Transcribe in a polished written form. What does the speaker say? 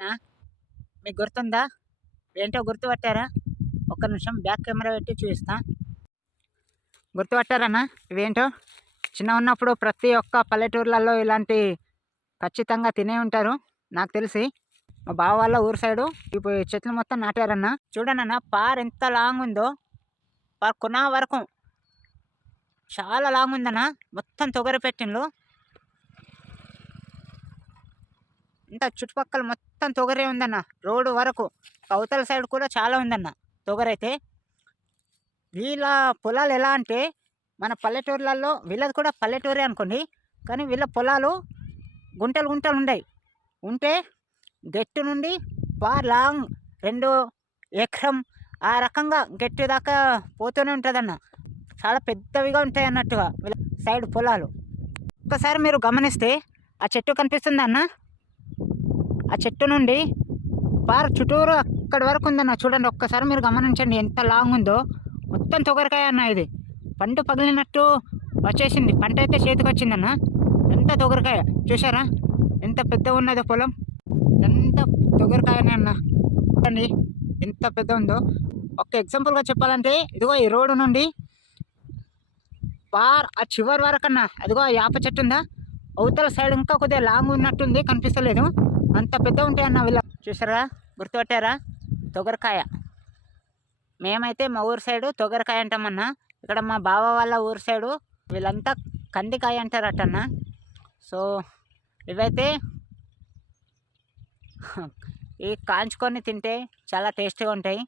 నా మీకు గుర్తుందా? ఏంటో గుర్తుపట్టారా? ఒక్క నిమిషం బ్యాక్ కెమెరా పెట్టి చూపిస్తా. గుర్తుపట్టారన్నా ఇవేంటో? చిన్నగున్నప్పుడు ప్రతి ఒక్క పల్లెటూర్లలో ఇలాంటి ఖచ్చితంగా తినే ఉంటారు నాకు తెలిసి. మా బావ వాళ్ళ ఊరు సైడు ఇప్పుడు ఈ చెట్లు మొత్తం నాటారన్న. చూడండన్న పార్ ఎంత లాంగ్ ఉందో, పార్ కొనా వరకు చాలా లాంగ్ ఉందన్న. మొత్తం తొగరి పెట్టిండ్లు. ఇంత చుట్టుపక్కల మొత్తం తొగరే ఉందన్న, రోడ్డు వరకు. అవతల సైడ్ కూడా చాలా ఉందన్న తొగరైతే. వీళ్ళ పొలాలు ఎలా అంటే మన పల్లెటూర్లలో, వీళ్ళది కూడా పల్లెటూరే అనుకోండి, కానీ వీళ్ళ పొలాలు గుంటలు గుంటలు ఉండయి. ఉంటే గట్టు నుండి పార్ లాంగ్ 2 ఎకరం ఆ రకంగా గట్టి దాకా పోతూనే ఉంటుందన్న. చాలా పెద్దవిగా ఉంటాయి అన్నట్టుగా వీళ్ళ సైడ్ పొలాలు. ఒక్కసారి మీరు గమనిస్తే ఆ చెట్టు కనిపిస్తుంది అన్న, ఆ చెట్టు నుండి పార్ చుట్టూరు అక్కడి వరకు ఉందన్న. చూడండి ఒక్కసారి మీరు గమనించండి ఎంత లాంగ్ ఉందో. మొత్తం తొగరికాయ అన్న. ఇది పండు పగిలినట్టు వచ్చేసింది, పంట అయితే చేతికి వచ్చిందన్న. ఎంత తొగరికాయ చూసారా? ఎంత పెద్దగా ఉన్నదో పొలం, ఎంత తొగరికాయనే అన్న. చూడండి ఎంత పెద్ద ఉందో. ఒక ఎగ్జాంపుల్గా చెప్పాలంటే ఇదిగో ఈ రోడ్డు నుండి పార్ ఆ చివరి వరకు అన్న, అదిగో ఆ యాప చెట్టు ఉందా, అవతల సైడ్ ఇంకా కొద్దిగా లాంగ్ ఉన్నట్టుంది, కనిపిస్తలేదు. అంత పెద్ద ఉంటాయి అన్న వీళ్ళ. చూసారా? గుర్తుపట్టారా? తొగరికాయ. మేమైతే మా ఊరు సైడు తొగరికాయ అంటామన్నా. ఇక్కడ మా బావ వాళ్ళ ఊరు సైడు వీళ్ళంతా కందికాయ అంటారటన్న. సో ఇవైతే ఇవి కాంచుకొని తింటే చాలా టేస్టీగా ఉంటాయి.